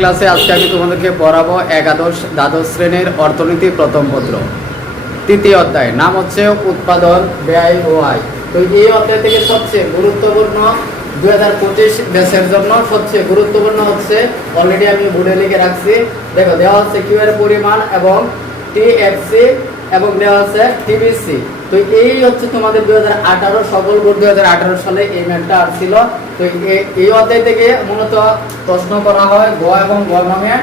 ক্লাসে আজকে আমি তোমাদেরকে পড়াবো একাদশ দ্বাদশ শ্রেণির অর্থনীতি প্রথম পত্র। তৃতীয় অধ্যায়, নাম হচ্ছে উৎপাদন, ব্যয় ও আয়। তো এই অধ্যায় থেকে সবচেয়ে গুরুত্বপূর্ণ দুই হাজার পঁচিশ ব্যাচের জন্য সবচেয়ে গুরুত্বপূর্ণ হচ্ছে অলরেডি আমি বোর্ডে লিখে রাখছি। দেখো, দেওয়া হচ্ছে কিউ এর পরিমাণ এবং টিএফসি এবং দেওয়া হচ্ছে টিবিসি তো এই হচ্ছে তোমাদের দুই হাজার আঠারো সকল বোর্ড দুই হাজার আঠারো সালে এই ম্যানটা আসছিল। তো এই অধ্যায় থেকে মূলত প্রশ্ন করা হয় গ এবং গ নামে।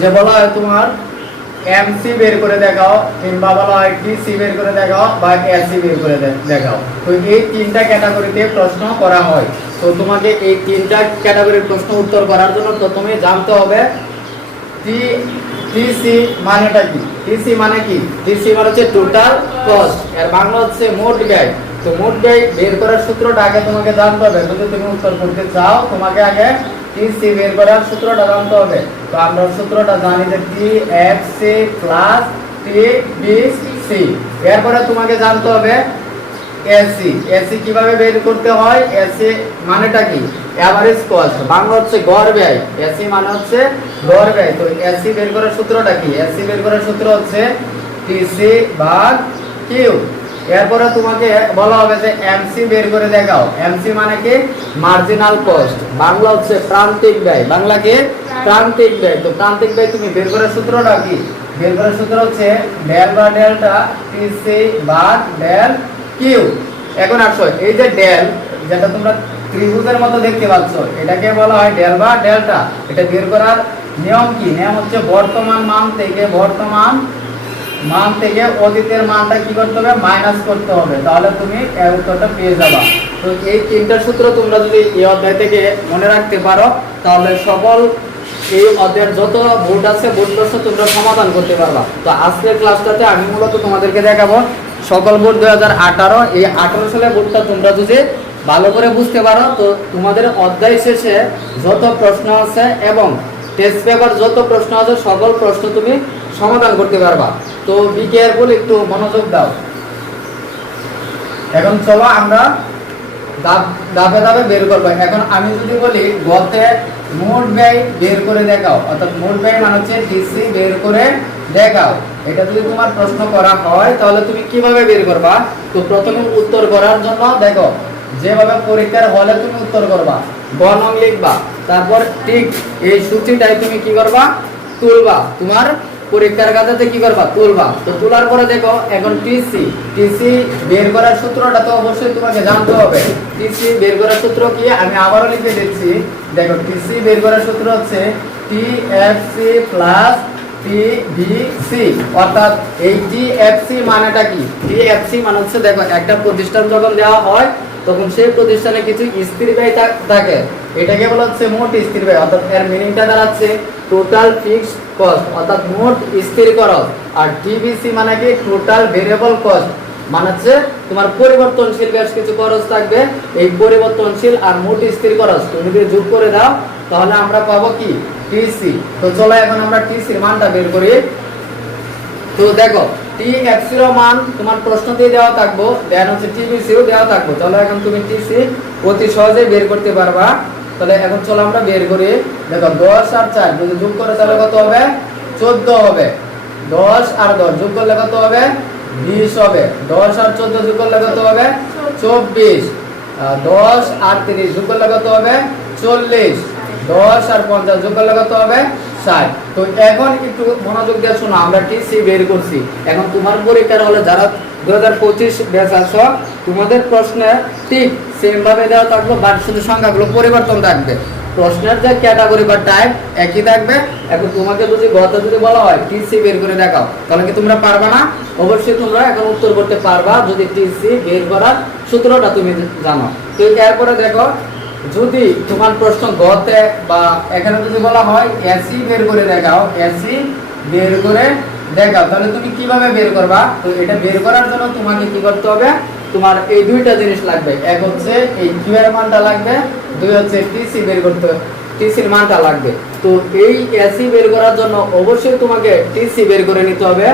যে বলা হয় তোমার এমসি বের করে দেখাও, কিংবা বলা হয় ডিসি বের করে দেখাও, বা এসি বের করে দেখাও। তো এই তিনটা ক্যাটাগরিতে প্রশ্ন করা হয়। তো তোমাকে এই তিনটা ক্যাটাগরির প্রশ্ন উত্তর করার জন্য প্রথমে জানতে হবে টি টিসি মানেটা কি? টিসি মানে কি? টিসি মানে হচ্ছে টোটাল কস্ট এর বাংলা হচ্ছে মোট ব্যয়। তো মোট ব্যয় বের করার সূত্রটা আগে তোমাকে জানতে হবে। যদি তুমি উত্তর করতে চাও, তোমাকে আগে টিসি বের করার সূত্রটা জানতে হবে। তো আমরা সূত্রটা জানি যে T F C plus T B C এরপরে তোমাকে জানতে হবে এসি এসি কীভাবে বের করতে হয়? এসি মানেটা কি? এভারেজ কস্ট, বাংলা হচ্ছে গড় ব্যয়। এসি মানে হচ্ছে গড় ব্যয়। তো এসি বের করার সূত্রটা কি? এসি বের করার সূত্র হচ্ছে টিসি ভাগ কিউ। এরপরে তোমাকে বলা হবে যে এমসি বের করে দেখাও। এমসি মানে কি? Marginal cost. বাংলা হচ্ছে প্রান্তিক ব্যয়। বাংলা কি? প্রান্তিক ব্যয়। তো প্রান্তিক ব্যয় তুমি বের করার সূত্রটা কি? বের করার সূত্র হচ্ছে ডেল বা ডেলটা টিসি ভাগ ডেল কিউ এখন আসো, এই যে ডেল, যেটা তোমরা ত্রিভুজের মতো দেখতে পাচ্ছ, এটাকে বলা হয় ডেল বা ডেল্টা। এটা বের করার নিয়ম কি? নিয়ম হচ্ছে বর্তমান মান থেকে বর্তমান মান থেকে অতীতের মানটা কি করতে হবে? মাইনাস করতে হবে। তাহলে তুমি উত্তরটা পেয়ে যাবা। তো এই তিনটা সূত্র তোমরা যদি এই অধ্যায় থেকে মনে রাখতে পারো, তাহলে সকল এই অধ্যায়ের যত বোর্ড আছে বোর্ড প্রশ্ন তোমরা সমাধান করতে পারবা। তো আজকের ক্লাসটাতে আমি মূলত তোমাদেরকে দেখাবো সকল বোর্ড দু হাজার আঠারো, এই আঠারো সালের বোর্ডটা তোমরা যদি ভালো করে বুঝতে পারো, তো তোমাদের অধ্যায় শেষে যত প্রশ্ন আছে এবং টেস্ট পেপার যত প্রশ্ন আছে, সকল প্রশ্ন তুমি সমাধান করতে পারবা। তো বি কেয়ারফুল একটু মনোযোগ দাও। এখন চলো আমরা ধাপ- ধাপে বের করব। এখন আমি যদি বলি গতে মোট ব্যয় বের করে দেখাও। অর্থাৎ মোট ব্যয় মানে হচ্ছে টিসি বের করে দেখাও। এটা যদি তোমার প্রশ্ন করা হয়, তাহলে তুমি কীভাবে বের করবা? তো প্রথমে উত্তর করার জন্য দেখো, যেভাবে পরীক্ষার হলে তুমি উত্তর করবা গণং লিখবা, তারপর ঠিক এই সূচিটাই তুমি কি করবা? তুলবা। তোমার পরীক্ষার খাতাতে কি করবা? তুলবা। তো তোলার পরে দেখো, এখন টিসি টিসি বের করার সূত্রটা তো অবশ্যই তোমাকে জানতে হবে। টিসি বের করার সূত্র কি? আমি আবারও লিখে দিচ্ছি। দেখো টিসি বের করার সূত্র হচ্ছে T F C plus T V C অর্থাৎ এই টি এফ সি মানেটা কি? টি এফ সি মানে হচ্ছে, দেখো, একটা প্রতিষ্ঠান যখন দেওয়া হয়, তখন সেই প্রতিষ্ঠানে কিছু স্থির ব্যয় থাক- এটাকে বলা হচ্ছে মোট স্থির ব্যয়। অর্থাৎ এর মিনিংটা দাঁড়াচ্ছে টোটাল ফিক্সড কস্ট অর্থাৎ মোট স্থির খরচ। আর টিবিসি মানে কি? টোটাল ভেরিয়েবল কস্ট মানে তোমার পরিবর্তনশীল বেশ কিছু খরচ থাকবে। এই পরিবর্তনশীল আর মোট স্থির খরচ তুমি যদি যোগ করে দাও, তাহলে আমরা পাবো কি? টিসি তো চলো এখন আমরা টিসির মানটা বের করি। তো দেখো টি এফসিরও মান তোমার প্রশ্ন দিয়ে দেওয়া থাকব। দেন হচ্ছে টিবিসিও দেওয়া থাকব। তাহলে এখন তুমি টিসি অতি সহজে বের করতে পারবা। তাহলে এখন চলো আমরা বের করি। দেখো, দশ আর চার, যদি যোগ করে তাহলে কত হবে? চোদ্দ হবে। দশ আর দশ, যোগ করলে কত হবে? বিশ হবে। দশ আর চোদ্দ যোগ করলে কত হবে? চব্বিশ। দশ আর তিরিশ যোগ করলে কত হবে? চল্লিশ। দশ আর পঞ্চাশ যোগ করলে কত হবে? ষাট। তো এখন একটু মনোযোগ দিয়ে শোনো, আমরা টিসি বের করছি। এখন তোমার পরীক্ষার হলে যারা দু হাজার পঁচিশ ব্যাচ আছো, তোমাদের প্রশ্নে ঠিক সেম ভাবে দেওয়া থাকবে বাট শুধু সংখ্যাগুলো পরিবর্তন থাকবে। প্রশ্নের যে ক্যাটাগরি বা টাইপ একই থাকবে। এখন তোমাকে যদি গত যদি বলা হয় টিসি বের করে দেখাও, তাহলে কি তোমরা পারবা না? অবশ্যই তোমরা এখন উত্তর করতে পারবা, যদি টিসি বের করার সূত্রটা তুমি জানো। তো এরপরে দেখো, যদি তোমার প্রশ্ন গতে বা এখানে যদি বলা হয় এসি বের করে দেখাও এসি বের করে দেখাও, তাহলে তুমি কীভাবে বের করবা? তো এটা বের করার জন্য তোমাকে কি করতে হবে? তোমার এই দুইটা জিনিস লাগবে। এক হচ্ছে এই কিউ এর মানটা লাগবে, দুই হচ্ছে টিসি বের করতে, টিসির মানটা লাগবে। তো এই এসি বের করার জন্য অবশ্যই তোমাকে টিসি বের করে নিতে হবে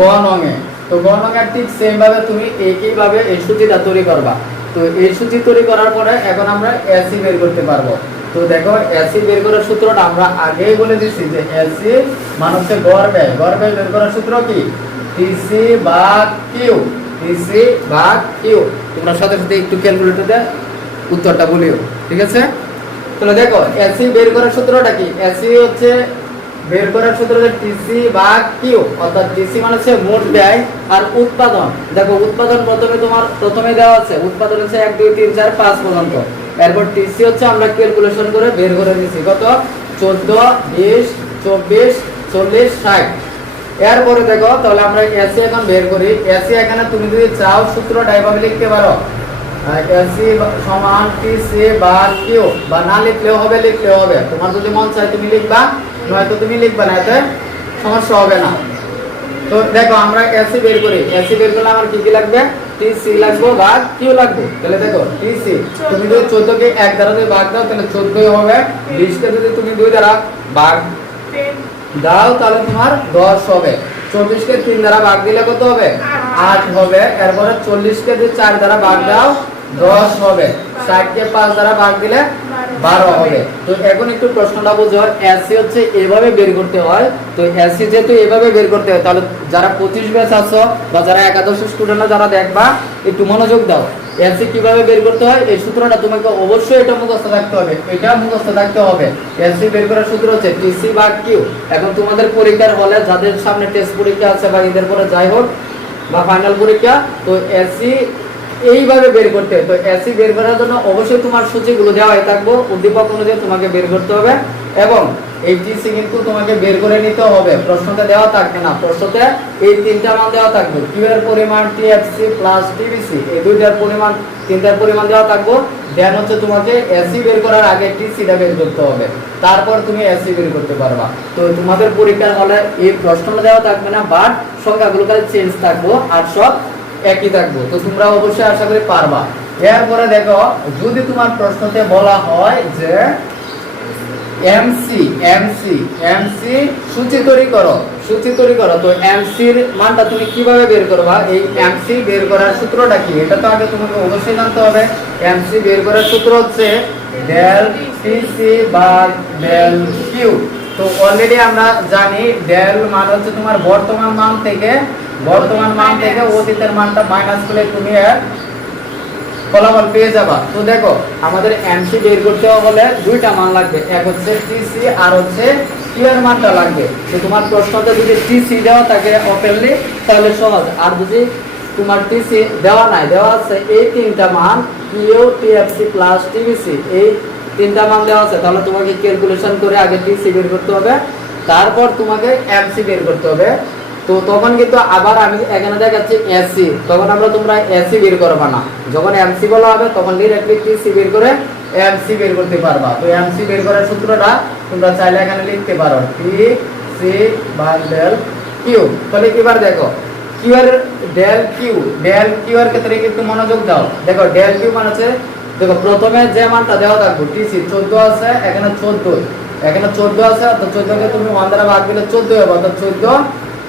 গণঙে তো গণঙের ঠিক সেম ভাবে তুমি একইভাবে এই সূচিটা তৈরি করবা। তো এই সূচি তৈরি করার পরে এখন আমরা এসি বের করতে পারব। তো দেখো এসি বের করার সূত্রটা আমরা আগেই বলে দিচ্ছি যে এসি মানে হচ্ছে গড় ব্যয়। গড় ব্যয় বের করার সূত্র কি? টিসি ভাগ কিউ। টিসি ভাগ কিউ তোমরা সাথে সাথে একটু ক্যালকুলেটরে উত্তরটা বলিও, ঠিক আছে? তাহলে দেখো এসি বের করার সূত্রটা কি? এসি হচ্ছে বের করার সূত্র হচ্ছে টিসি ভাগ কিউ অর্থাৎ টিসি মানে হচ্ছে মোট ব্যয় আর উৎপাদন। দেখো, উৎপাদন প্রথমে তোমার, প্রথমে দেওয়া আছে, উৎপাদন হচ্ছে এক, দুই, তিন, চার, পাঁচ পর্যন্ত। এরপর টিসি হচ্ছে আমরা ক্যালকুলেশন করে বের করে দিয়েছি। কত? চোদ্দ, বিশ, চব্বিশ, চল্লিশ, ষাট। এরপরে দেখো, তাহলে আমরা এসি এখন বের করি। এসি এখানে তুমি যদি চাও সূত্রটা এভাবে লিখতে পারো। এসি সমান টিসি বা কিউ বা না লিখলেও হবে লিখলেও হবে। তোমার যদি মন চায় তুমি লিখবা, নয়তো তুমি লিখবা না এতে সমস্যা হবে না। তো দেখো, আমরা এসি বের করি। এসি বের করলে আমার কি কি লাগবে? টিসি লাগবে ভাগ কিউ লাগবে। তাহলে দেখো টিসি তুমি যদি চোদ্দ কে এক দ্বারা যদি ভাগ দাও, তাহলে চোদ্দই হবে। বিশ কে যদি তুমি দুই দ্বারা ভাগ দাও তাহলে তোমার দশ হবে। চব্বিশ কে তিন দ্বারা ভাগ দিলে কত হবে? আট হবে। এরপরে চল্লিশ কে যদি চার দ্বারা ভাগ দাও, দশ হবে। ষাট কে পাঁচ দ্বারা ভাগ দিলে বারো হবে। তো এখন একটু প্রশ্নটা বুঝো এসি হচ্ছে এভাবে বের করতে হয়। তো এসি যেহেতু এভাবে বের করতে হয়, তাহলে যারা পঁচিশ ব্যাচ আছো বা যারা একাদশ স্টুডেন্টরা যারা দেখবা, একটু মনোযোগ দাও। এসি কীভাবে বের করতে হয়? এই সূত্রটা তোমাকে অবশ্যই এটা মুখস্থ রাখতে হবে। এটা মুখস্থ রাখতে হবে। এসি বের করার সূত্র হচ্ছে টিসি বা কিউ এখন তোমাদের পরীক্ষার হলে যাদের সামনে টেস্ট পরীক্ষা আছে বা ঈদের পরে যাই হোক বা ফাইনাল পরীক্ষা, তো এসি এইভাবে বের করতে হয়। তো এসি বের করার জন্য অবশ্যই তোমার সূচিগুলো দেওয়াই থাকব। উদ্দীপক অনুযায়ী তোমাকে বের করতে হবে এবং এই টিসি কিন্তু তোমাকে বের করে নিতে হবে। প্রশ্নতে দেওয়া থাকবে না। প্রশ্নতে এই তিনটা মান দেওয়া থাকবে। কিউ এর পরিমাণ টিএফসি প্লাস টিবিসি এই দুইটার পরিমাণ, তিনটার পরিমাণ দেওয়া থাকব। দেন হচ্ছে তোমাকে এসি বের করার আগে টিসিটা বের করতে হবে। তারপর তুমি এসি বের করতে পারবা। তো তোমাদের পরীক্ষার হলে এই প্রশ্নটা দেওয়া থাকবে না বাট সংখ্যাগুলো খালি চেঞ্জ থাকব আর সব একই থাকব। তো তোমরা অবশ্যই আশা করি পারবা। এরপরে দেখো, যদি তোমার প্রশ্নতে বলা হয় যে এমসি এমসি এমসি সূচি তৈরি করো সূচি তৈরি করো তো এমসির মানটা তুমি কীভাবে বের করবা? এই এমসি বের করার সূত্রটা কি? এটা তো আগে তোমাকে অবশ্যই জানতে হবে। এমসি বের করার সূত্র হচ্ছে ডেল টিসি বা ডেল কিউ তো অলরেডি আমরা জানি ডেল মান হচ্ছে তোমার বর্তমান মান থেকে বর্তমান মান থেকে অতীতের মানটা মাইনাস করলে তুমি এর ফলাফল পেয়ে যাবা। তো দেখো, আমাদের এমসি বের করতে হলে দুইটা মান লাগবে, এক হচ্ছে টিসি আর হচ্ছে কিউর মানটা লাগবে। তো তোমার প্রশ্নতে যদি টিসি দেওয়া থাকে ওপেনলি তাহলে সহজ। আর যদি তোমার টিসি দেওয়া নাই, দেওয়া আছে, এই তিনটা মান কিউ টিএফসি প্লাস টিবিসি এই তিনটা মান দেওয়া আছে, তাহলে তোমাকে ক্যালকুলেশন করে আগে টিসি বের করতে হবে। তারপর তোমাকে এমসি বের করতে হবে। তো তখন কিন্তু আবার আমি এখানে দেখাচ্ছি এসি তখন আমরা তোমরা এসি বের করবা না। যখন এমসি বলা হবে, তখন ডিরেক্টলি টিসি বের করে এমসি বের করতে পারবা। তো এমসি বের করার সূত্রটা তোমরা চাইলে এখানে লিখতে পারো। T C by del Q তাহলে এবার দেখো কিউ এর ডেল কিউ ডেল কিউ এর ক্ষেত্রে কিন্তু মনোযোগ দাও। দেখো ডেল কিউ মানে হচ্ছে, দেখো, প্রথমে যে মানটা দেওয়া থাকবে টিসি 14 আছে, এখানে 14 এখানে 14 আছে, তো 14 কে তুমি 1 দ্বারা ভাগ দিলে 14 হবে, অর্থাৎ 14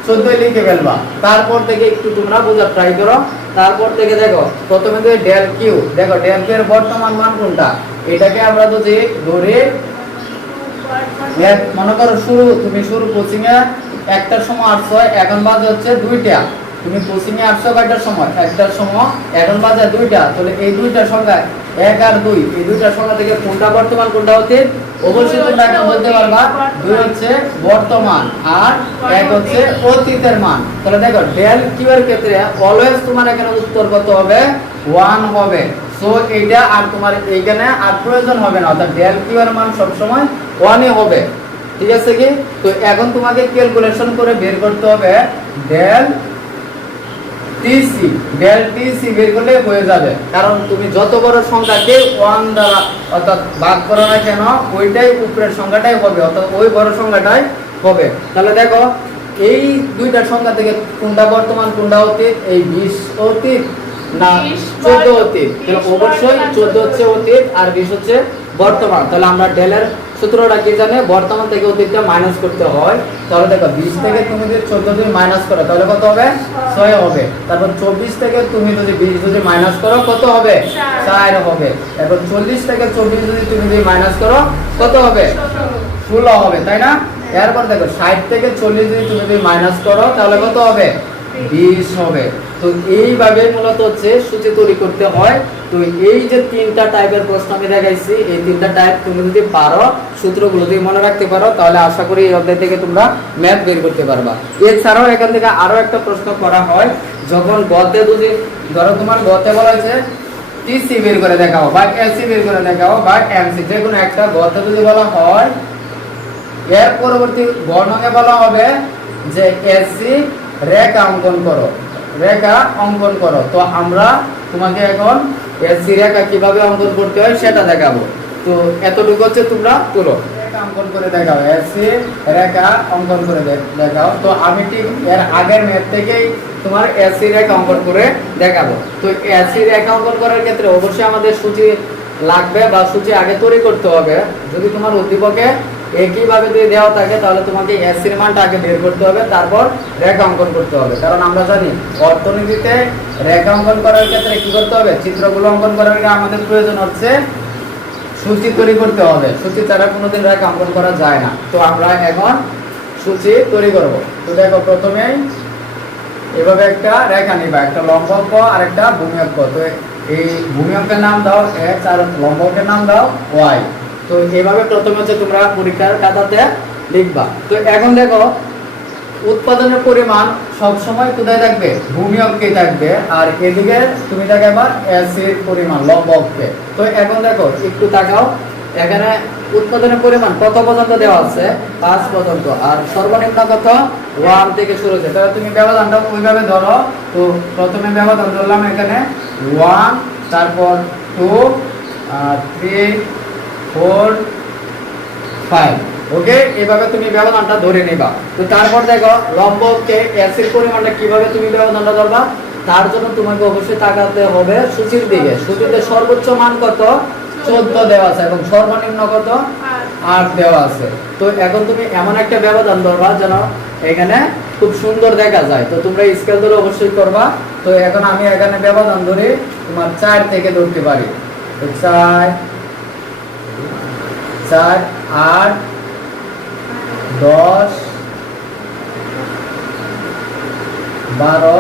চোদ্দই লিখে ফেলবা। তারপর থেকে একটু তোমরা বোঝার ট্রাই করো। তারপর থেকে দেখো, প্রথমে তো ডেল কিউ দেখো ডেল কিউ এর বর্তমান মান কোনটা? এটাকে আমরা যদি ধরে মনে করো শুরু, তুমি শুরু কোচিং এ, একটার সময় আটশো, এখন বাজে হচ্ছে দুইটা। তুমি কোচিং এ আসছো কয়টার সময় একটার সময় এখন বাজে দুইটা তাহলে এই দুইটার সংখ্যা এক আর দুই এই দুইটার সংখ্যা থেকে কোনটা বর্তমান কোনটা হচ্ছে অবশ্যই তোমরা এখন বলতে পারবা দুই হচ্ছে বর্তমান আর এক হচ্ছে অতীতের মান। তাহলে দেখো ডেল কিউ এর ক্ষেত্রে অলওয়েজ তোমার এখানে উত্তর কত হবে? ওয়ান হবে। সো এইটা আর তোমার এইখানে আর প্রয়োজন হবে না। অর্থাৎ ডেল কিউ এর মান সবসময় ওয়ানই হবে। ঠিক আছে কি? তো এখন তোমাকে ক্যালকুলেশন করে বের করতে হবে ডেল টিসি ডেল টিসি বের করলে হয়ে যাবে। কারণ তুমি যত বড় সংখ্যাকে ওয়ান দ্বারা অর্থাৎ ভাগ করো না কেন ওইটাই উপরের সংখ্যাটাই হবে অর্থাৎ ওই বড় সংখ্যাটাই হবে। তাহলে দেখো এই দুইটা সংখ্যা থেকে কোনটা বর্তমান কোনটা অতীত? এই বিশ অতীত না চোদ্দ অতীত? তাহলে অবশ্যই চোদ্দ হচ্ছে অতীত আর বিশ হচ্ছে বর্তমান। তাহলে আমরা ডেলের সূত্রটা কি জানে? বর্তমান থেকে অতীতটা মাইনাস করতে হয়। তাহলে দেখো, বিশ থেকে তুমি যদি চোদ্দ যদি মাইনাস করো, তাহলে কত হবে? ছয় হবে। তারপর চব্বিশ থেকে তুমি যদি বিশ যদি মাইনাস করো, কত হবে? চার। হবে। এরপর চল্লিশ থেকে চব্বিশ যদি তুমি যদি মাইনাস করো, কত হবে? ষোলো হবে, তাই না? এরপর দেখো, ষাট থেকে চল্লিশ যদি তুমি যদি মাইনাস করো, তাহলে কত হবে? বিশ হবে। তো এইভাবে মূলত হচ্ছে সূচি তৈরি করতে হয়। তো এই যে তিনটা টাইপের প্রশ্ন আমি দেখাইছি, এই তিনটা টাইপ তুমি যদি পারো, সূত্রগুলো যদি মনে রাখতে পারো, তাহলে আশা করি এই অধ্যায় থেকে তোমরা ম্যাথ বের করতে পারবা। এছাড়াও এখান থেকে আরও একটা প্রশ্ন করা হয়, যখন গতে যদি, ধরো তোমার গতে বলা হয়েছে টিসি বের করে দেখাও বা এলসি বের করে দেখাও বা এমসি যে কোনো একটা গতে যদি বলা হয়, এর পরবর্তী বর্ণকে বলা হবে যে এসি রেখা অঙ্কন করো। রেখা অঙ্কন করো। তো আমরা তোমাকে এখন এসি রেখা কীভাবে অঙ্কন করতে হয় সেটা দেখাবো। তো এতটুকু হচ্ছে তোমরা তুলো। অঙ্কন করে দেখাও। এসি রেখা অঙ্কন করে দেখাও। তো আমি ঠিক এর আগের ম্যাথ থেকেই তোমার এসি রেখা অঙ্কন করে দেখাবো। তো এসি রেখা অঙ্কন করার ক্ষেত্রে অবশ্যই আমাদের সূচি লাগবে বা সূচি আগে তৈরি করতে হবে। যদি তোমার উদ্দীপকে একইভাবে যদি দেওয়া থাকে, তাহলে তোমাকে এসির মানটা আগে বের করতে হবে, তারপর রেখা অঙ্কন করতে হবে। কারণ আমরা জানি, অর্থনীতিতে রেখা অঙ্কন করার ক্ষেত্রে কি করতে হবে? চিত্রগুলো অঙ্কন করার আগে আমাদের প্রয়োজন হচ্ছে সূচি তৈরি করতে হবে। সূচি ছাড়া কোনোদিন রেখা অঙ্কন করা যায় না। তো আমরা এখন সূচি তৈরি করব। তো দেখো, প্রথমে এভাবে একটা রেখা নিবা, একটা লম্ব অঙ্ক আর একটা ভূমি অঙ্ক তো এই ভূমি অঙ্কের নাম দাও এক্স আর লম্ব অঙ্কের নাম দাও ওয়াই তো এভাবে প্রথমে হচ্ছে তোমরা পরীক্ষার খাতাতে লিখবা। তো এখন দেখো, উৎপাদনের পরিমাণ সব সময় কোথায় থাকবে? ভূমি অঙ্কে থাকবে। আর এদিকে তুমি দেখাবা অ্যাসিড পরিমাণ, লম্ব অঙ্কে। তো এখন দেখো, একটু তাকাও। এখানে উৎপাদনের পরিমাণ কত পর্যন্ত দেওয়া আছে? পাঁচ পর্যন্ত। আর সর্বনিম্ন কত? ওয়ান থেকে শুরু হচ্ছে তাহলে তুমি ব্যবধানটা ওইভাবে ধরো। তো প্রথমে ব্যবধান ধরলাম এখানে ওয়ান, তারপর টু, আর থ্রি ফোর, ফাইভ। ওকে এভাবে তুমি ব্যবধানটা ধরে নিবা। তো তারপর দেখো, লম্বকে পরিমাণটা কীভাবে তুমি ব্যবধানটা ধরবা? তার জন্য তোমাকে অবশ্যই তাকাতে হবে দিকে। সর্বোচ্চ মান কত? চোদ্দ দেওয়া আছে এবং সর্বনিম্ন কত? আট দেওয়া আছে। তো এখন তুমি এমন একটা ব্যবধান ধরবা যেন এখানে খুব সুন্দর দেখা যায়। তো তোমরা স্কেল ধরে অবশ্যই করবা। তো এখন আমি এখানে ব্যবধান ধরে তোমার চার থেকে ধরতে পারি। চার চার, আট, দশ, বারো,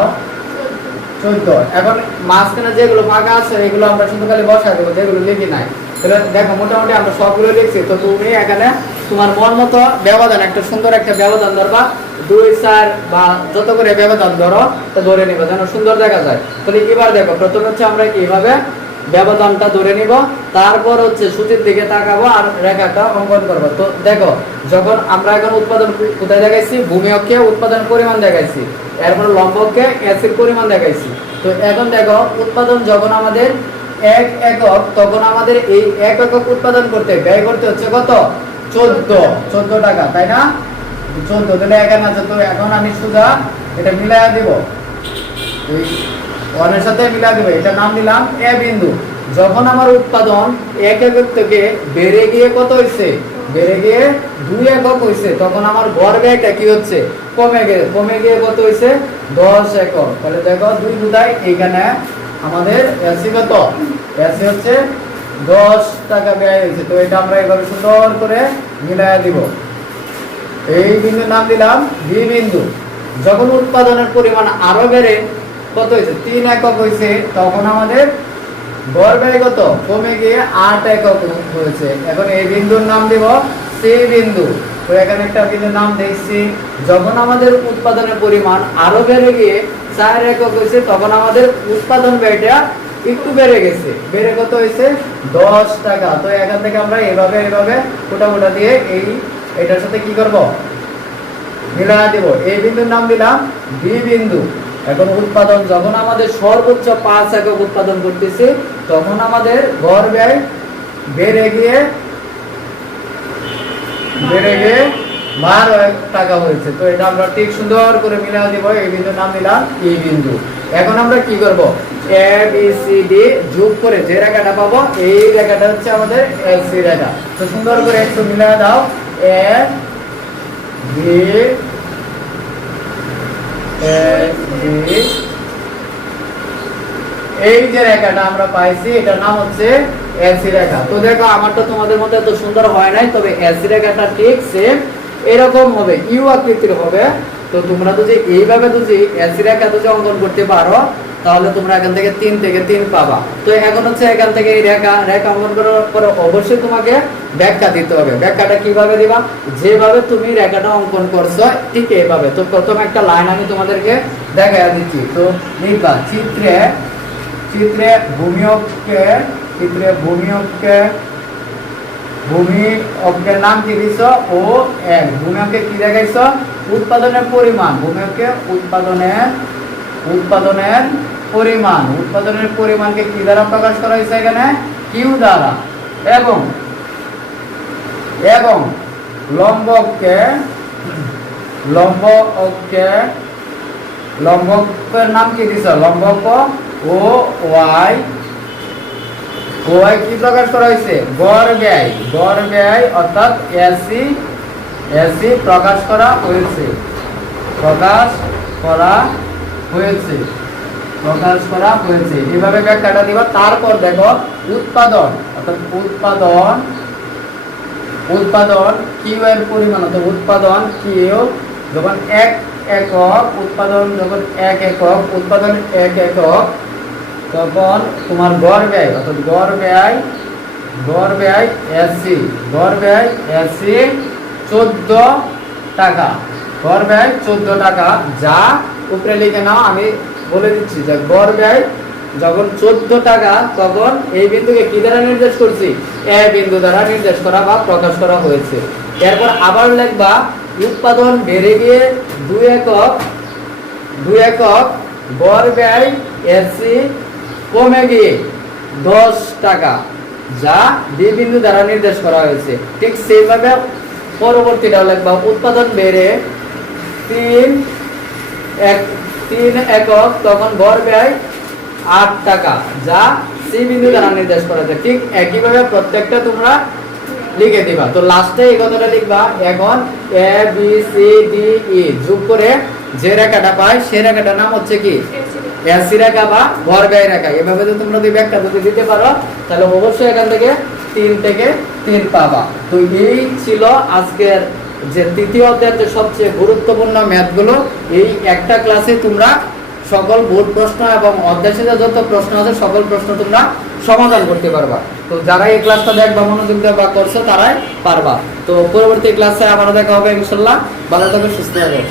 চোদ্দ। এখন মাঝখানে যেগুলো ফাঁকা আছে, এগুলো আমরা বসায় দেবো, যেগুলো লিখি নাই। তাহলে দেখো, মোটামুটি আমরা সবগুলো লিখছি, তো তুমি এখানে তোমার মন মতো ব্যবধান, একটা সুন্দর একটা ব্যবধান ধরবা। দুই, চার, বা যত করে ব্যবধান ধরো, তো ধরে নিবা, যেন সুন্দর দেখা যায়। তাহলে এবার দেখো, প্রথমে হচ্ছে আমরা কীভাবে ব্যবধানটা ধরে নিব, তারপর হচ্ছে সূচির দিকে তাকাবো আর রেখাটা অঙ্কন করব। তো দেখো, যখন আমরা এখন উৎপাদন কোথায় দেখাইছি? ভূমি অক্ষে উৎপাদন পরিমাণ দেখাইছি। এরপর লম্বকে অ্যাসিড পরিমাণ দেখাইছি। তো এখন দেখো, উৎপাদন যখন আমাদের এক একক, তখন আমাদের এই এক একক উৎপাদন করতে ব্যয় করতে হচ্ছে কত? চোদ্দ। চোদ্দ টাকা, তাই না? চোদ্দ, তাহলে এখানে আছে তো এখন আমি সুদা এটা মিলাইয়া দিব। ওয়ানের সাথে মিলা দেবে। এটা নাম দিলাম এ বিন্দু। যখন আমার উৎপাদন এক একক থেকে বেড়ে গিয়ে কত হয়েছে বেড়ে গিয়ে দুই একক হয়েছে তখন আমার গড় ব্যয়টা কি হচ্ছে? কমে গিয়ে কমে গিয়ে কত হয়েছে দশ একক। তাহলে দেখো দুই দুটাই এইখানে আমাদের এসি কত? এসি হচ্ছে দশ টাকা ব্যয় হয়েছে তো এটা আমরা এভাবে সুন্দর করে মিলাইয়া দিব। এই বিন্দুর নাম দিলাম বি বিন্দু। যখন উৎপাদনের পরিমাণ আরও বেড়ে কত হয়েছে? তিন একক হয়েছে। তখন আমাদের গড় ব্যয় কত? কমে গিয়ে আট একক হয়েছে। এখন এই বিন্দুর নাম দিব সি বিন্দু। তো এখানে একটা বিন্দুর নাম দেখছি যখন আমাদের উৎপাদনের পরিমাণ আরও বেড়ে গিয়ে চার একক হয়েছে, তখন আমাদের উৎপাদন ব্যয়টা একটু বেড়ে গেছে। বেড়ে কত হয়েছে? দশ টাকা। তো এখান থেকে আমরা এভাবে এভাবে কোটা কোটা দিয়ে এই, এটার সাথে কি করব? মিলায়া দেব। এই বিন্দুর নাম দিলাম বি বিন্দু। এখন উৎপাদন, যখন আমাদের সর্বোচ্চ পাঁচ একক উৎপাদন করতেছে, তখন আমাদের গড় ব্যয় বেড়ে গিয়ে বেড়ে গিয়ে বারো টাকা হয়েছে। তো এটা আমরা ঠিক সুন্দর করে মিলা দিব, এই বিন্দুর নাম দিলাম ই বিন্দু। এখন আমরা কি করব? এ বি সি ডি যোগ করে যে রেখাটা পাবো, এই রেখাটা হচ্ছে আমাদের এল সি রেখা। তো সুন্দর করে একটু মিলিয়ে দাও। এ বি এ বি এই যে রেখাটা আমরা পাইছি, এটার নাম হচ্ছে এসি রেখা। তো দেখো, আমারটা তোমাদের মধ্যে এত সুন্দর হয় নাই, তবে এসি রেখাটা ঠিক সেম এরকম হবে, ইউ আকৃতির হবে। তো তোমরা যদি এইভাবে যদি এলসি রেখা যদি অঙ্কন করতে পারো, তাহলে তোমরা এখান থেকে তিন থেকে তিন পাবা। তো এখন হচ্ছে এখান থেকে এই রেখা রেখা অঙ্কন করার পরে অবশ্যই তোমাকে ব্যাখ্যা দিতে হবে। ব্যাখ্যাটা কীভাবে দিবা? যেভাবে তুমি রেখাটা অঙ্কন করছ, ঠিক এইভাবে। তো প্রথম একটা লাইন আমি তোমাদেরকে দেখা দিচ্ছি। তো লিখবা চিত্রে চিত্রে ভূমিয়ককে চিত্রে ভূমিয়ককে ভূমি অঙ্কের নাম কি দিছ ও এক ভূমিয়কে কি দেখাইছ? উৎপাদনের পরিমাণ। ভূমিয়কে উৎপাদনের উৎপাদনের পরিমাণ। উৎপাদনের পরিমাণকে কি দ্বারা প্রকাশ করা হয়েছে এখানে? কিউ দ্বারা। এবং এবং লম্বককে লম্বককে লম্বকের নাম কি দিছ লম্বক ও ওয়াই ওয়াই কি প্রকাশ করা হয়েছে? গড় ব্যয় গড় ব্যয় অর্থাৎ এসি এসি প্রকাশ করা হয়েছে। প্রকাশ করা হয়েছে। প্রকাশ করা হয়েছে। এইভাবে ব্যাখ্যাটা দিবা। তারপর দেখো, উৎপাদন। অর্থাৎ উৎপাদন উৎপাদন কিউ এর পরিমাণ। অর্থাৎ উৎপাদন কিউ যখন এক একক, উৎপাদন যখন এক একক, উৎপাদন এক একক তখন তোমার গড় ব্যয় অর্থাৎ গড় ব্যয় গড় ব্যয় এসি গড় ব্যয় এসি চোদ্দ টাকা। গড় ব্যয় চোদ্দ টাকা, যা উপরে লিখে নাও, আমি বলে দিচ্ছি যে গড় ব্যয় যখন চোদ্দ টাকা, তখন এই বিন্দুকে কি দ্বারা নির্দেশ করছি? এ বিন্দু দ্বারা নির্দেশ করা বা প্রকাশ করা হয়েছে। এরপর আবার লিখবা, উৎপাদন বেড়ে গিয়ে দুই একক দুই একক গড় ব্যয় এসি কমে গিয়ে দশ টাকা, যা ডি বিন্দু দ্বারা নির্দেশ করা হয়েছে। ঠিক সেইভাবে পরবর্তীটা লিখবা উৎপাদন বেড়ে তিন এক, তিন একক তখন গড় ব্যয় আট টাকা, যা সি বিন্দু দ্বারা নির্দেশ করা হয়েছে। ঠিক একইভাবে প্রত্যেকটা তোমরা লিখে দিবা। তো লাস্টে এই কথাটা লিখবা, এখন A B C D E যোগ করে যে রেখাটা পাই সেই রেখাটার নাম হচ্ছে কি? এসি রেখা বা ঘর ব্যয় রেখা। এভাবে যদি তোমরা যদি ব্যাখ্যা যদি দিতে পারো, তাহলে অবশ্যই এখান থেকে তিন থেকে তিন পাবা। তো এই ছিল আজকের যে তৃতীয় অধ্যায়ের যে সবচেয়ে গুরুত্বপূর্ণ ম্যাথগুলো, এই একটা ক্লাসে তোমরা সকল বোর্ড প্রশ্ন এবং অধ্যায় যত প্রশ্ন আছে, সকল প্রশ্ন তোমরা সমাধান করতে পারবা। তো যারা এই ক্লাসটা দেখবা, মনোযোগ দিয়ে বা করছ, তারাই পারবা। তো পরবর্তী ক্লাসে আবারও দেখা হবে ইনশাল্লাহ ভালো থাকবে সুস্থ থাকবে